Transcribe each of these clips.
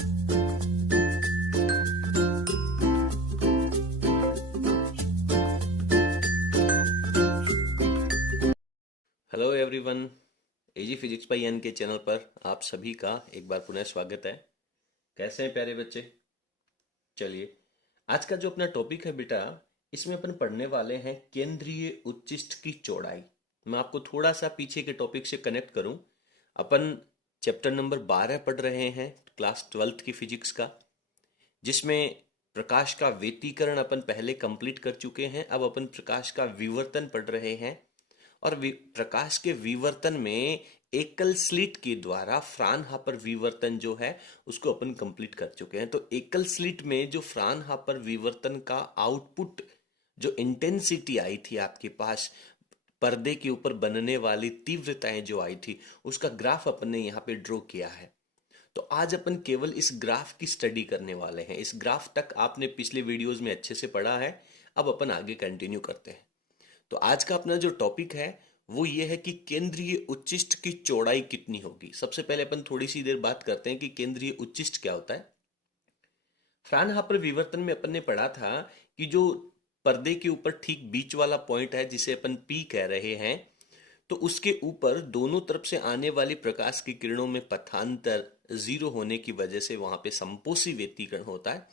Hello everyone, AG physics by N K channel पर आप सभी का एक बार पुनः स्वागत है। कैसे हैं प्यारे बच्चे? चलिए, आज का जो अपना टॉपिक है बेटा, इसमें अपन पढ़ने वाले हैं केंद्रीय उच्चिष्ट की चौड़ाई। मैं आपको थोड़ा सा पीछे के टॉपिक से कनेक्ट करूं। अपन चैप्टर नंबर 12 पढ़ रहे हैं, क्लास 12th की फिजिक्स का, जिसमें प्रकाश का व्यतिकरण अपन पहले कंप्लीट कर चुके हैं। अब अपन प्रकाश का विवर्तन पढ़ रहे हैं और प्रकाश के विवर्तन में एकल स्लिट के द्वारा फ्राउनहोफर विवर्तन जो है उसको अपन कंप्लीट कर चुके हैं। तो एकल स्लिट में जो फ्राउनहोफर विवर्तन का आउटपुट, जो इंटेंसिटी आई थी आपके पास, पर्दे के ऊपर बनने वाली तीव्रताएं जो आई थी, उसका ग्राफ अपन ने यहाँ पे ड्रॉ किया है। तो आज अपन केवल इस ग्राफ की स्टडी करने वाले हैं। इस ग्राफ तक आपने पिछले वीडियोस में अच्छे से पढ़ा है। अब अपन आगे कंटिन्यू करते हैं। तो आज का अपना जो टॉपिक है वो ये है कि केंद्रीय उच्चिष्ट की चौड़ाई कितनी होगी। सबसे पहले अपन थोड़ी सी देर बात करते हैं कि केंद्रीय उच्चिष्ट क्या होता है। फ्राउनहोफर विवर्तन में अपन ने पढ़ा था कि जो पर्दे के ऊपर ठीक बीच वाला पॉइंट है, जिसे अपन पी कह रहे हैं, तो उसके ऊपर दोनों तरफ से आने वाली प्रकाश की किरणों में पथांतर जीरो होने की वजह से वहां पे संपोषी व्यतिकरण होता है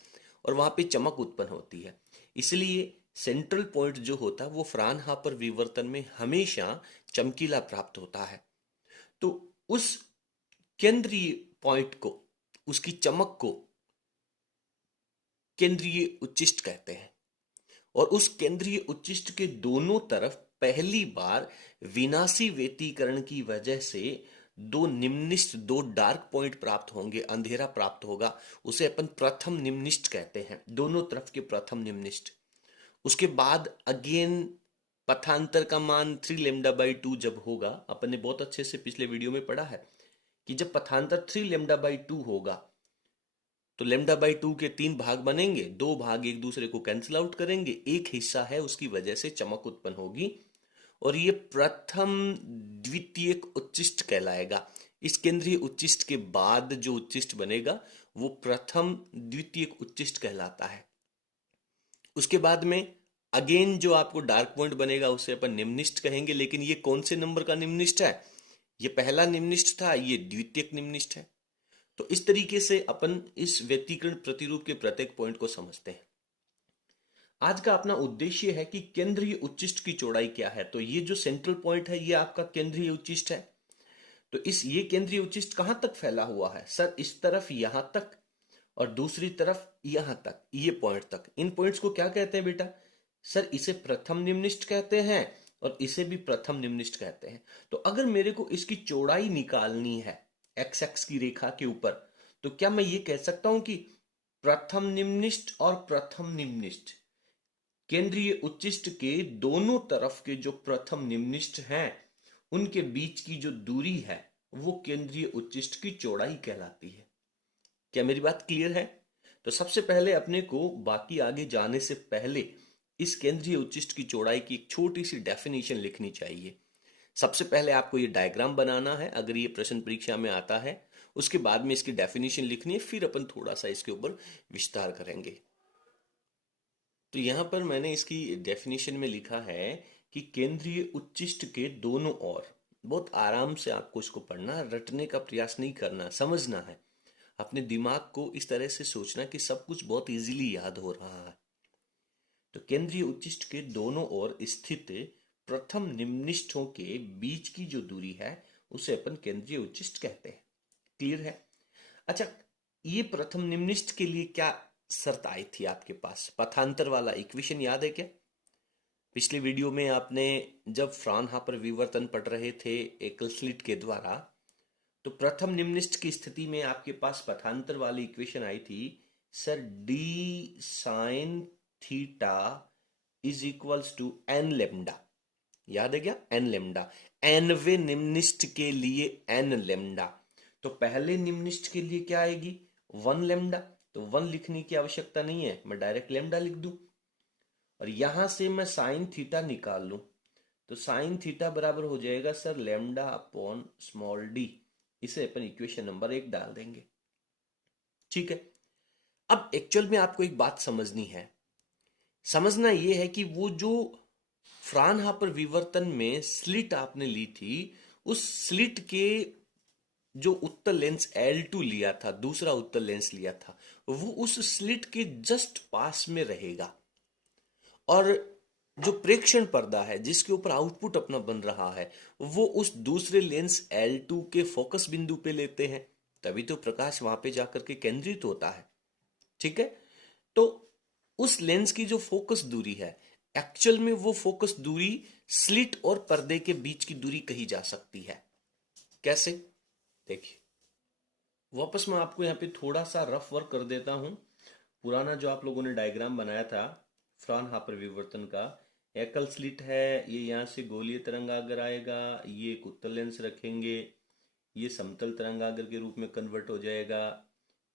और वहां पे चमक उत्पन्न होती है। इसलिए सेंट्रल पॉइंट जो होता है वो फ्राउनहोफर विवर्तन में हमेशा चमकीला प्राप्त होता है। तो उस केंद्रीय पॉइंट को, उसकी चमक को केंद्रीय उच्चिष्ट कहते हैं। और उस केंद्रीय उच्चिष्ट के दोनों तरफ पहली बार विनाशी व्यतिकरण की वजह से दो निम्निष्ठ, दो डार्क पॉइंट प्राप्त होंगे, अंधेरा प्राप्त होगा। उसे अपन प्रथम निम्निष्ठ कहते हैं, दोनों तरफ के प्रथम निम्निष्ठ। उसके बाद अगेन पथांतर का मान 3 लेमडा बाई 2 जब होगा, अपन ने बहुत अच्छे से पिछले वीडियो में पढ़ा है कि जब पथांतर 3 लेमडा बाई 2 होगा तो लेमडा बाई 2 के 3 भाग बनेंगे, 2 भाग एक दूसरे को कैंसिल आउट करेंगे, एक हिस्सा है उसकी वजह से चमक उत्पन्न होगी और ये प्रथम द्वितीयक उच्चिष्ट कहलाएगा। इस केंद्रीय उच्चिष्ट के बाद जो उच्चिष्ट बनेगा वो प्रथम द्वितीयक उच्चिष्ट कहलाता है। उसके बाद में अगेन जो आपको डार्क पॉइंट बनेगा उसे अपन निम्निष्ठ कहेंगे। लेकिन ये कौन से नंबर का निम्निष्ठ है? ये पहला निम्निष्ठ था, ये द्वितीयक निम्निष्ठ है। तो इस तरीके से अपन इस व्यतिकरण प्रतिरूप के प्रत्येक पॉइंट को समझते हैं। आज का अपना उद्देश्य है कि केंद्रीय उच्चिष्ट की चौड़ाई क्या है। तो ये जो सेंट्रल पॉइंट है ये आपका केंद्रीय उच्चिष्ट है। तो ये केंद्रीय उच्चिष्ट कहां तक फैला हुआ है? सर इस तरफ यहां तक और दूसरी तरफ यहां तक, ये पॉइंट तक। इन पॉइंट्स को क्या कहते हैं बेटा? सर इसे प्रथम निम्निष्ठ कहते हैं और इसे भी प्रथम निम्निष्ठ कहते हैं। तो अगर मेरे को इसकी चौड़ाई निकालनी है एक्स एक्स की रेखा के ऊपर, तो क्या मैं ये कह सकता हूं कि प्रथम निम्निष्ठ और प्रथम निम्निष्ठ, केंद्रीय उच्चिष्ट के दोनों तरफ के जो प्रथम निम्निष्ठ हैं, उनके बीच की जो दूरी है वो केंद्रीय उच्चिष्ट की चौड़ाई कहलाती है। क्या मेरी बात क्लियर है? तो सबसे पहले अपने को बाकी आगे जाने से पहले इस केंद्रीय उच्चिष्ट की चौड़ाई की एक छोटी सी डेफिनेशन लिखनी चाहिए। सबसे पहले आपको ये डायग्राम बनाना है, अगर ये प्रश्न परीक्षा में आता है। उसके बाद में इसकी डेफिनेशन लिखनी है, फिर अपन थोड़ा सा इसके ऊपर विस्तार करेंगे। तो यहां पर मैंने इसकी डेफिनेशन में लिखा है कि केंद्रीय उच्चिष्ट के दोनों ओर, बहुत आराम से आपको इसको पढ़ना, रटने का प्रयास नहीं करना, समझना है। अपने दिमाग को इस तरह से सोचना कि सब कुछ बहुत इजीली याद हो रहा है। तो केंद्रीय उच्चिष्ट के दोनों ओर स्थित प्रथम निम्निष्ठों के बीच की जो दूरी है उसे अपन केंद्रीय उच्चिष्ट कहते हैं। क्लियर है? अच्छा, ये प्रथम निम्निष्ठ के लिए क्या शर्त आई थी आपके पास? पथांतर वाला इक्वेशन याद है क्या? पिछले वीडियो में आपने जब फ्राउनहोफर विवर्तन पढ़ रहे थे एकल स्लिट के द्वारा, तो प्रथम निम्निष्ठ की स्थिति में आपके पास पथांतर वाली इक्वेशन आई थी, sir d sine theta is equals to n lambda. याद है क्या? एन लेमडा, एनवे निम्निष्ठ के लिए एन लेमडा। तो पहले निम्निष्ठ के लिए क्या आएगी? 1 लेमडा। तो 1 लिखने की आवश्यकता नहीं है, मैं डायरेक्ट लेमडा लिख दूं और यहां से मैं साइन थीटा निकाल लूं। तो साइन थीटा बराबर हो जाएगा sir lambda upon small D. इसे अपन इक्वेशन नंबर 1 डाल देंगे। ठीक है। अब एक्चुअल में आपको एक बात समझनी है। समझना यह है कि वो जो फ्राउनहोफर विवर्तन में स्लिट आपने ली थी, उस स्लिट के जो उत्तल लेंस L2 लिया था, दूसरा उत्तल लेंस लिया था, वो उस स्लिट के जस्ट पास में रहेगा। और जो प्रेक्षण पर्दा है जिसके ऊपर आउटपुट अपना बन रहा है, वो उस दूसरे लेंस L2 के फोकस बिंदु पे लेते हैं, तभी तो प्रकाश वहां पे जाकर के केंद्रित होता है। ठीक है। तो उस लेंस की जो फोकस दूरी है, एक्चुअल में वो फोकस दूरी स्लिट और पर्दे के बीच की दूरी कही जा सकती है। कैसे? देखिए, वापस मैं आपको यहाँ पे थोड़ा सा रफ वर्क कर देता हूं। पुराना जो आप लोगों ने डायग्राम बनाया था फ्राउनहोफर विवर्तन का, एकल स्लिट है, ये यहाँ से गोलीय तरंगागर आएगा, ये एक उत्तल लेंस रखेंगे, ये समतल तरंगागर के रूप में कन्वर्ट हो जाएगा।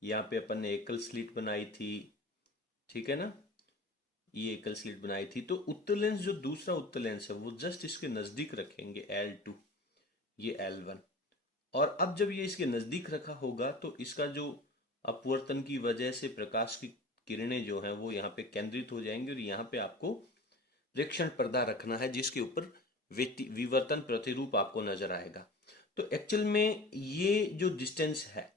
यहाँ पे अपन ने एकल स्लिट बनाई थी, ठीक है ना, ये एकल स्लिट बनाई थी। तो उत्तल लेंस, जो दूसरा उत्तल लेंस है, वो जस्ट इसके नजदीक रखेंगे, L2, ये L1। और अब जब ये इसके नजदीक रखा होगा तो इसका जो अपवर्तन की वजह से प्रकाश की किरणें जो हैं वो यहाँ पे केंद्रित हो जाएंगी, और यहाँ पे आपको प्रेक्षण पर्दा रखना है जिसके ऊपर विवर्तन प्रतिरूप आपको नजर आएगा। तो एक्चुअल में ये जो डिस्टेंस है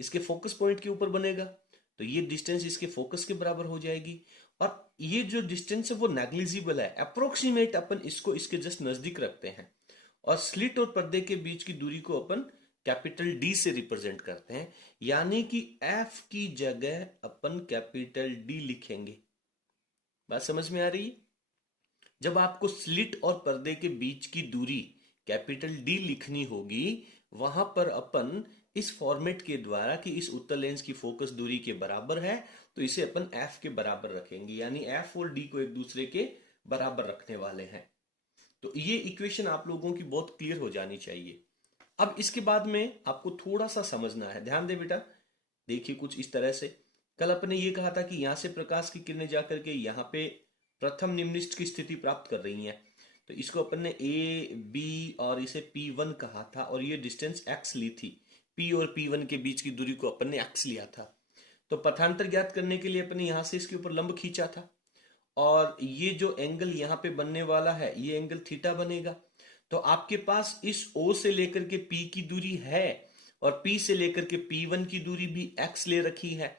इसके फोकस पॉइंट के ऊपर बनेगा, तो ये डिस्टेंस इसके फोकस के बराबर हो जाएगी। और ये जो डिस्टेंस है वो नेग्लिजिबल है, अप्रोक्सीमेट अपन इसको इसके जस्ट नजदीक रखते हैं। और स्लिट और पर्दे के बीच की दूरी को अपन कैपिटल डी से रिप्रेजेंट करते हैं, यानी कि एफ की जगह अपन कैपिटल डी लिखेंगे। बात समझ में आ रही है? जब आपको स्लिट और पर्दे के बीच की दूरी कैपिटल डी लिखनी होगी, वहां पर अपन इस फॉर्मेट के द्वारा कि इस उत्तल लेंस की फोकस दूरी के बराबर है, तो इसे अपन एफ के बराबर रखेंगे, यानी एफ और डी को एक दूसरे के बराबर रखने वाले हैं। तो ये इक्वेशन आप लोगों की बहुत क्लियर हो जानी चाहिए। अब इसके बाद में आपको थोड़ा सा समझना है, ध्यान दे बेटा। देखिए कुछ इस तरह से, कल अपने ये कहा था कि यहां से प्रकाश की किरणें जाकर के यहाँ पे प्रथम निम्निष्ठ की स्थिति प्राप्त कर रही हैं। तो इसको अपन ने ए बी और इसे P1 कहा था, और ये डिस्टेंस x ली थी। P और P1 के बीच की दूरी को अपन ने x लिया था। तो पथांतर ज्ञात करने के लिए अपन ने यहां से इसके ऊपर लंब खींचा था, और ये जो एंगल यहाँ पे बनने वाला है ये एंगल थीटा बनेगा। तो आपके पास इस O से लेकर के P की दूरी है, और P से लेकर के P1 की दूरी भी x ले रखी है।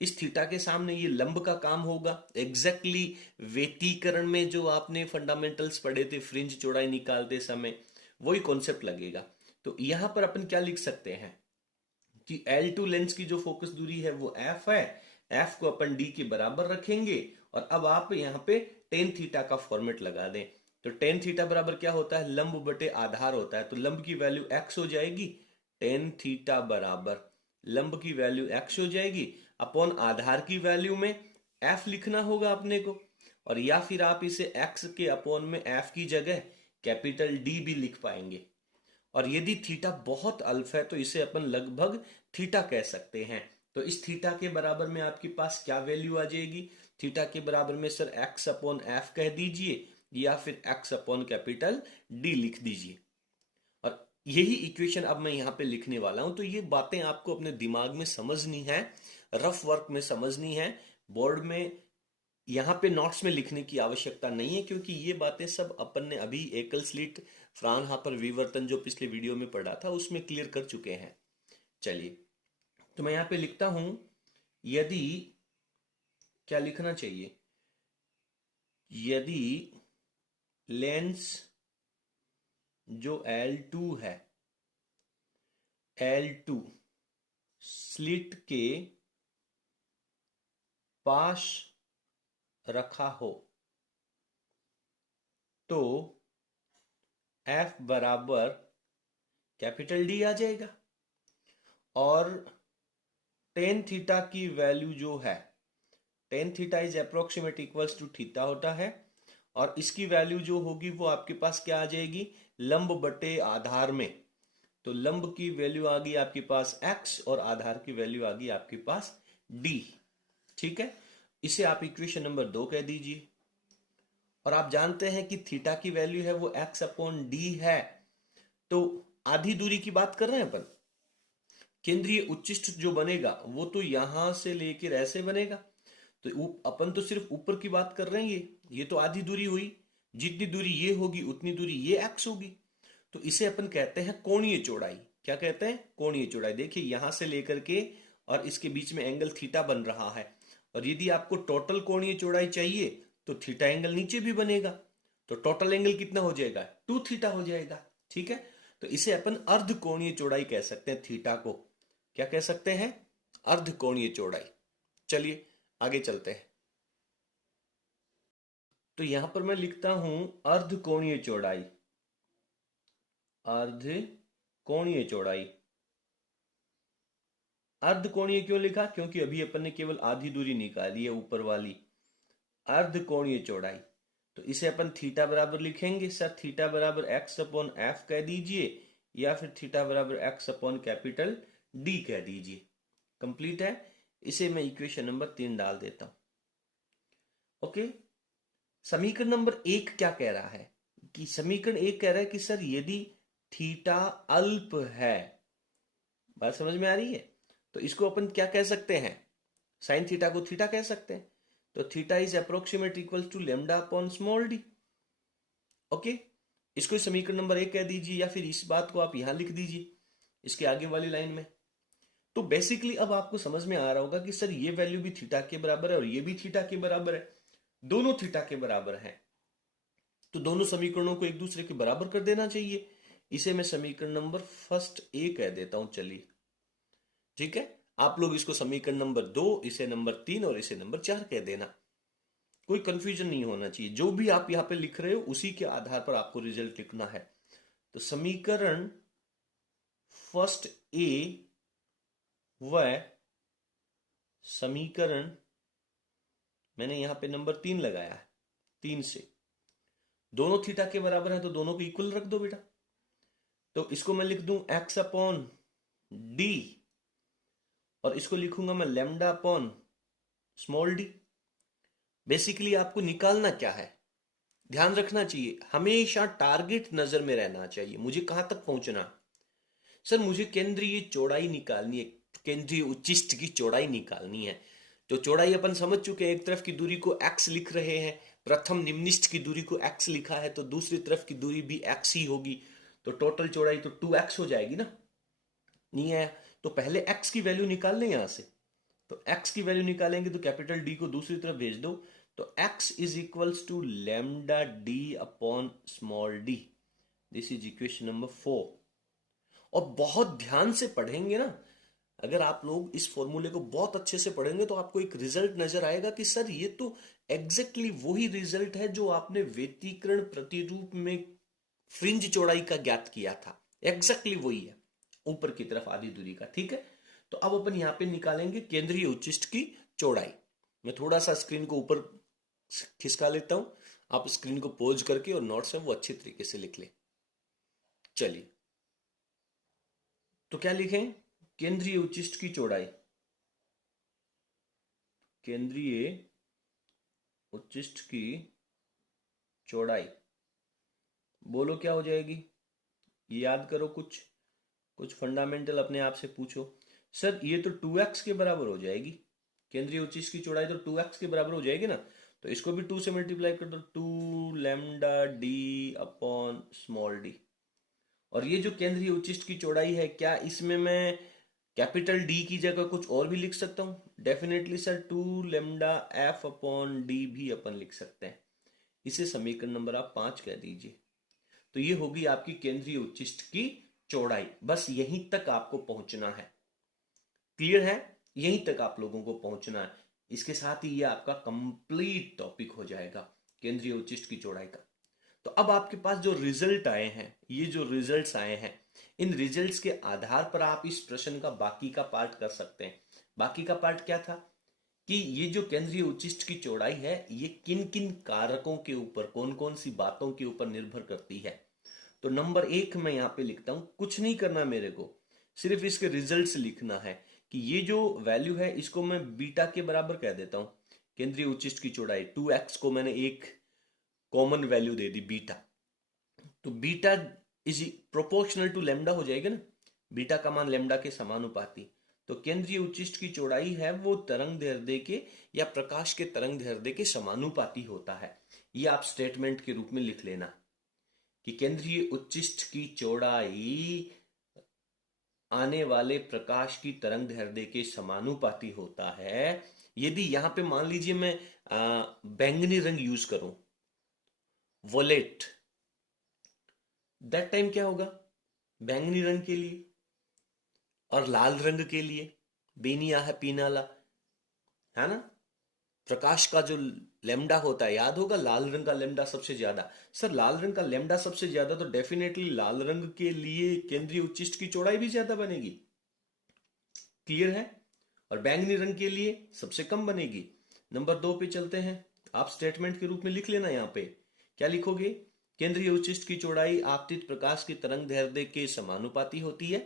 इस थीटा के सामने ये लंब का काम होगा। एग्जैक्टली व्यतिकरण में जो आपने फंडामेंटल्स पढ़े थे फ्रिंज चौड़ाई निकालते समय, वही कॉन्सेप्ट लगेगा। तो यहां पर अपन क्या लिख सकते हैं कि L2 लेंस की जो फोकस दूरी है वो f है, f को अपन d के बराबर रखेंगे। और अब आप यहाँ पे टेन थीटा का फॉर्मेट लगा दें, तो टेन थीटा बराबर क्या होता है, लंब बटे आधार होता है। तो लंब की वैल्यू x हो जाएगी, टेन थीटा बराबर लंब की वैल्यू x हो जाएगी, अपॉन आधार की वैल्यू में f लिखना होगा अपने को। और या फिर आप इसे x के अपॉन में f की जगह कैपिटल D भी लिख पाएंगे। और यदि थीटा बहुत अल्फ है तो इसे अपन लगभग थीटा कह सकते हैं। तो इस थीटा के बराबर में आपके पास क्या वैल्यू आ जाएगी, थीटा के बराबर में सर x अपॉन एफ कह दीजिए, या फिर x अपॉन कैपिटल D लिख दीजिए। और यही इक्वेशन अब मैं यहाँ पे लिखने वाला हूं। तो ये बातें आपको अपने दिमाग में समझनी है, रफ वर्क में समझनी है, बोर्ड में यहाँ पे नोट्स में लिखने की आवश्यकता नहीं है, क्योंकि ये बातें सब अपन ने अभी एकल स्लिट फ्राउनहोफर विवर्तन जो पिछले वीडियो में पढ़ा था उसमें क्लियर कर चुके हैं। चलिए, तो मैं यहाँ पे लिखता हूं, यदि, क्या लिखना चाहिए, यदि लेंस जो L2 है, L2 स्लिट के पास रखा हो तो F बराबर कैपिटल D आ जाएगा। और टेन थीटा की वैल्यू जो है, tan theta is approximate equals to theta होता है, और इसकी वैल्यू जो होगी वो आपके पास क्या आ जाएगी, लंब बटे आधार में। तो लंब की वैल्यू आ गई आपके पास x, और आधार की वैल्यू आ गई आपके पास d। ठीक है, इसे आप इक्वेशन नंबर 2 कह दीजिए। और आप जानते हैं कि थीटा की वैल्यू है वो x अपॉन डी है। तो आधी दूरी की बात कर रहे हैं अपन, केंद्रीय उच्चिष्ट जो बनेगा वो तो यहां से लेकर ऐसे बनेगा, तो अपन तो सिर्फ ऊपर की बात कर रहे हैं, ये तो आधी दूरी हुई, जितनी दूरी ये होगी उतनी दूरी ये एक्स होगी, तो इसे अपन कहते हैं कोणीय चौड़ाई। क्या कहते हैं? कोणीय चौड़ाई। देखिए यहां से लेकर के और इसके बीच में एंगल थीटा बन रहा है, और यदि आपको टोटल कोणीय चौड़ाई चाहिए तो थीटा एंगल नीचे भी बनेगा, तो टोटल एंगल कितना हो जाएगा? 2 थीटा हो जाएगा। ठीक है, तो इसे अपन अर्ध कोणीय चौड़ाई कह सकते हैं। थीटा को क्या कह सकते हैं? अर्ध कोणीय चौड़ाई। चलिए आगे चलते हैं। तो यहां पर मैं लिखता हूं अर्ध कोणीय चौड़ाई, अर्ध कोणीय चौड़ाई। अर्ध कोणीय क्यों लिखा? क्योंकि अभी अपन ने केवल आधी दूरी निकाली है ऊपर वाली। अर्ध कोणीय चौड़ाई, तो इसे अपन थीटा बराबर लिखेंगे सर, थीटा बराबर एक्स अपॉन एफ कह दीजिए, या फिर थीटा बराबर एक्स अपॉन कैपिटल डी कह दीजिए। कंप्लीट है। इसे मैं इक्वेशन नंबर 3 डाल देता हूं। ओके, समीकरण नंबर 1 क्या कह रहा है? कि समीकरण 1 कह रहा है कि सर यदि थीटा अल्प है, बात समझ में आ रही है, तो इसको अपन क्या कह सकते हैं? साइन थीटा को थीटा कह सकते हैं, तो theta is approximate equal to lambda upon small d. Okay, इसको समीकरण नंबर 1 कह दीजिए, या फिर इस बात को आप यहां लिख दीजिए इसके आगे वाली लाइन में। तो बेसिकली अब आपको समझ में आ रहा होगा कि सर ये वैल्यू भी थीटा के बराबर है और ये भी थीटा के बराबर है, दोनों थीटा के बराबर है, तो दोनों समीकरणों को एक दूसरे के बराबर कर देना चाहिए। इसे मैं समीकरण नंबर फर्स्ट ए कह देता हूं। चलिए ठीक है, आप लोग इसको समीकरण नंबर 2, इसे नंबर 3 और इसे नंबर 4 कह देना, कोई कंफ्यूजन नहीं होना चाहिए। जो भी आप यहां पे लिख रहे हो उसी के आधार पर आपको रिजल्ट लिखना है। तो समीकरण फर्स्ट ए व समीकरण, मैंने यहां पे नंबर 3 लगाया है, 3 से दोनों थीटा के बराबर है तो दोनों को इक्वल रख दो बेटा। तो इसको मैं लिख दूं एक्स अपॉन डी, और इसको लिखूंगा मैं lambda upon small D. Basically आपको निकालना क्या है, ध्यान रखना चाहिए, हमेशा टारगेट नजर में रहना चाहिए। मुझे कहां तक पहुंचना? सर मुझे केंद्रीय चौड़ाई निकालनी है, केंद्रीय उच्चिष्ट की चौड़ाई निकालनी है। तो चौड़ाई अपन समझ चुके हैं, एक तरफ की दूरी को x लिख रहे हैं, प्रथम निम्निष्ठ की दूरी को x लिखा है, तो दूसरी तरफ की दूरी भी x ही होगी, तो टोटल चौड़ाई तो 2x हो जाएगी ना। नहीं है तो पहले x की वैल्यू निकाल लें यहां से, तो x की वैल्यू निकालेंगे तो कैपिटल D को दूसरी तरफ भेज दो, तो x is equals to lambda d upon small d. This is equation number 4। और बहुत ध्यान से पढ़ेंगे ना, अगर आप लोग इस फॉर्मूले को बहुत अच्छे से पढ़ेंगे तो आपको एक रिजल्ट नजर आएगा कि सर ये तो एग्जैक्टली वही रिजल्ट है जो आपने व्यतिकरण प्रतिरूप में फ्रिंज चौड़ाई का ज्ञात किया था, एग्जैक्टली वही है, ऊपर की तरफ आधी दूरी का। ठीक है, तो अब अपन यहां पे निकालेंगे केंद्रीय उच्चिष्ट की चौड़ाई। मैं थोड़ा सा स्क्रीन को ऊपर खिसका लेता हूं, आप स्क्रीन को पॉज करके और नोट्स है वो अच्छी तरीके से लिख लें। चलिए, तो क्या लिखें? केंद्रीय उच्चिष्ट की चौड़ाई, केंद्रीय उच्चिष्ट की चौड़ाई, बोलो क्या हो जाएगी? ये याद करो, कुछ फंडामेंटल अपने आप से पूछो। सर ये तो 2x के बराबर हो जाएगी, केंद्रीय उच्चिष्ट की चौड़ाई तो 2x के बराबर हो जाएगी ना, तो इसको भी 2 से मल्टीप्लाई कर दो, 2 lambda d upon small D. और ये जो केंद्रीय उच्चिष्ट की चौड़ाई है, क्या इसमें मैं कैपिटल डी की जगह कुछ और भी लिख सकता हूं? Definitely sir, 2 lambda F upon D भी अपन लिख सकते हैं। इसे समीकरण नंबर आप 5 कह दीजिए। तो ये होगी आपकी केंद्रीय उच्चिष्ट की चौड़ाई। बस यहीं तक आपको पहुंचना है, क्लियर है? यहीं तक आप लोगों को पहुंचना है। इसके साथ ही ये आपका कंप्लीट टॉपिक हो जाएगा केंद्रीय उच्चिष्ट की चौड़ाई का। तो अब आपके पास जो रिजल्ट आए हैं, ये जो रिजल्ट्स आए हैं, इन रिजल्ट्स के आधार पर आप इस प्रश्न का बाकी का पार्ट कर सकते हैं। बाकी का पार्ट क्या था कि ये जो केंद्रीय उच्चिष्ट की चौड़ाई है, ये किन किन कारकों के ऊपर, कौन कौन सी बातों के ऊपर निर्भर करती है। तो नंबर 1 मैं यहां पे लिखता हूं, कुछ नहीं करना मेरे को, सिर्फ इसके रिजल्ट्स लिखना है कि ये जो वैल्यू है इसको मैं बीटा के बराबर कह देता हूं। केंद्रीय उच्चिष्ट की चौड़ाई 2x को मैंने एक कॉमन वैल्यू दे दी बीटा, तो beta is proportional to lambda हो जाएगा ना। बीटा का मान लैम्डा के समानुपाती। तो केंद्रीय उच्चिष्ट की चौड़ाई है वो तरंग दैर्ध्य के या प्रकाश के तरंग दैर्ध्य के समानुपाती होता है। ये आप स्टेटमेंट के रूप में लिख लेना कि केंद्रीय उच्चिष्ट की चौड़ाई आने वाले प्रकाश की तरंग दैर्ध्य के समानुपाती होता है। यदि यहां पे मान लीजिए मैं बैंगनी रंग यूज करूं, वोलेट, दैट टाइम क्या होगा? बैंगनी रंग के लिए और लाल रंग के लिए बेनिया है पीनाला, है ना? प्रकाश का जो लेमडा होता है, याद होगा लाल रंग का लेमडा सबसे ज्यादा। सर लाल रंग का लेमडा सबसे ज्यादा, तो डेफिनेटली लाल रंग के लिए केंद्रीय उच्चिष्ट की चौड़ाई भी ज्यादा बनेगी। क्लियर है? और बैंगनी रंग के लिए सबसे कम बनेगी। नंबर 2 पे चलते हैं। आप स्टेटमेंट के रूप में लिख लेना। यहां पे क्या लिखोगे? केंद्रीय उच्चिष्ट की चौड़ाई आपतित प्रकाश की तरंग दैर्ध्य के समानुपाती होती है।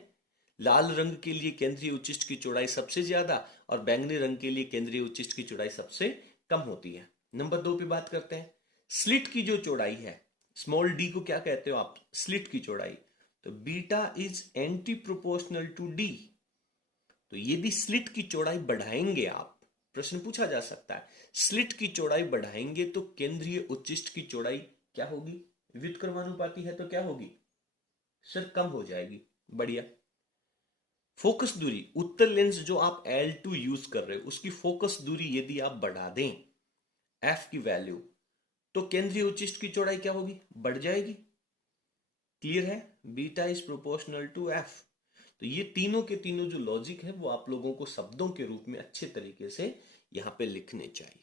लाल रंग के लिए केंद्रीय उच्चिष्ट की चौड़ाई सबसे ज्यादा और बैंगनी रंग के लिए केंद्रीय उच्चिष्ट की चौड़ाई सबसे कम होती है। नंबर 2 पे बात करते हैं। स्लिट की जो चौड़ाई है, स्मॉल डी को क्या कहते हो आप? स्लिट की चौड़ाई। तो beta is anti proportional to d. तो यदि स्लिट की चौड़ाई बढ़ाएंगे आप, प्रश्न पूछा जा सकता है, स्लिट की चौड़ाई बढ़ाएंगे तो केंद्रीय उच्चिष्ट की चौड़ाई क्या होगी? व्युत्क्रमानुपाती है तो क्या होगी? सर कम हो जाएगी। बढ़िया। फोकस दूरी, उत्तल लेंस जो आप L2 यूज कर रहे हो उसकी फोकस दूरी यदि आप बढ़ा दें f की वैल्यू, तो केंद्रीय उच्चिष्ट की चौड़ाई क्या होगी? बढ़ जाएगी। क्लियर है? Beta is proportional to f। तो ये तीनों के तीनों जो लॉजिक है वो आप लोगों को शब्दों के रूप में अच्छे तरीके से यहां पे लिखने चाहिए।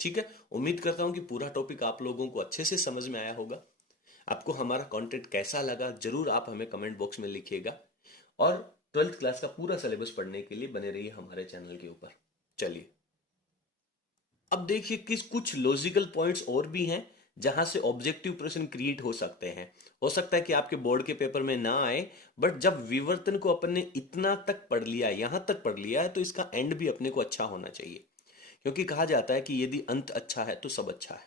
ठीक है, उम्मीद करता हूं कि पूरा टॉपिक आप लोगों को अच्छे से समझ में आया होगा। आपको हमारा कंटेंट कैसा लगा जरूर आप हमें कमेंट बॉक्स में लिखिएगा। और 12th क्लास का पूरा सिलेबस पढ़ने के लिए बने रहिए हमारे चैनल के ऊपर। चलिए अब देखिए किस कुछ लॉजिकल पॉइंट्स और भी हैं जहां से ऑब्जेक्टिव प्रश्न क्रिएट हो सकते हैं। हो सकता है कि आपके बोर्ड के पेपर में ना आए, बट जब विवर्तन को अपन ने इतना तक पढ़ लिया, यहां तक पढ़ लिया है, तो इसका एंड भी अपने को अच्छा होना चाहिए। क्योंकि कहा जाता है कि यदि अंत अच्छा है तो सब अच्छा है।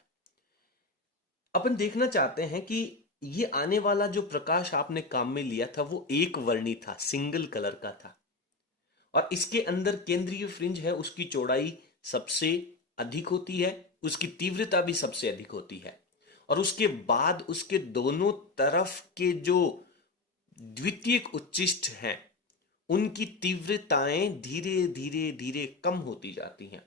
अपन देखना चाहते हैं कि ये आने वाला जो प्रकाश आपने काम में लिया था वो एक वर्णी था, सिंगल कलर का था, और इसके अंदर केंद्रीय फ्रिंज है, उसकी चौड़ाई सबसे अधिक होती है, उसकी तीव्रता भी सबसे अधिक होती है, और उसके बाद उसके दोनों तरफ के जो द्वितीयक उच्चिष्ट हैं उनकी तीव्रताएं धीरे धीरे धीरे कम होती जाती हैं।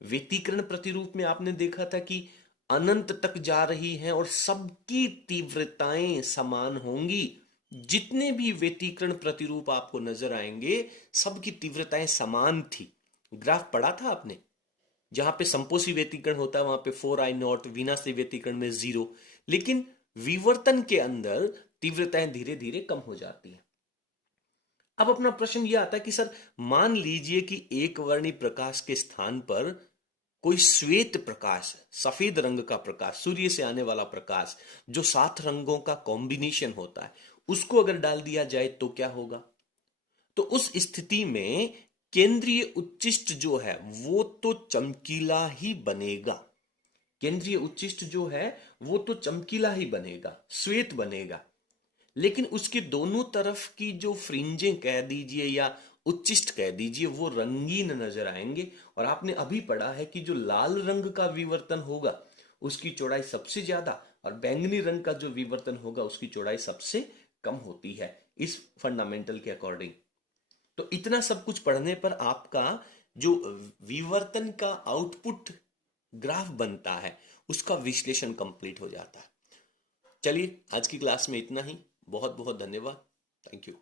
व्यतिकरण प्रतिरूप में आपने देखा था कि अनंत तक जा रही हैं और सबकी तीव्रताएं समान होंगी। जितने भी व्यतिकरण प्रतिरूप आपको नजर आएंगे सबकी तीव्रताएं समान थी। ग्राफ पढ़ा था आपने? जहां पे संपोषी व्यतिकरण होता है वहां पे 4I0, विनाशी व्यतिकरण में 0। लेकिन विवर्तन के अंदर तीव्रताएं धीरे धीरे कम हो जाती हैं। अब अपना प्रश्न यह आता है कि सर मान लीजिए कि एक वर्णी प्रकाश के स्थान पर कोई श्वेत प्रकाश, सफेद रंग का प्रकाश, सूर्य से आने वाला प्रकाश जो 7 रंगों का कॉम्बिनेशन होता है, उसको अगर डाल दिया जाए तो क्या होगा? तो उस स्थिति में केंद्रीय उच्चिष्ट जो है वो तो चमकीला ही बनेगा। केंद्रीय उच्चिष्ट जो है वो तो चमकीला ही बनेगा, श्वेत बनेगा। लेकिन उसके दोनों तरफ की जो फ्रिंजें कह दीजिए या उच्चिष्ट कह दीजिए वो रंगीन नजर आएंगे। और आपने अभी पढ़ा है कि जो लाल रंग का विवर्तन होगा उसकी चौड़ाई सबसे ज्यादा और बैंगनी रंग का जो विवर्तन होगा उसकी चौड़ाई सबसे कम होती है इस फंडामेंटल के अकॉर्डिंग। तो इतना सब कुछ पढ़ने पर आपका जो विवर्तन का आउटपुट ग्राफ बनता है उसका विश्लेषण कंप्लीट हो जाता है। चलिए आज की क्लास में इतना ही। बहुत बहुत धन्यवाद। Thank you.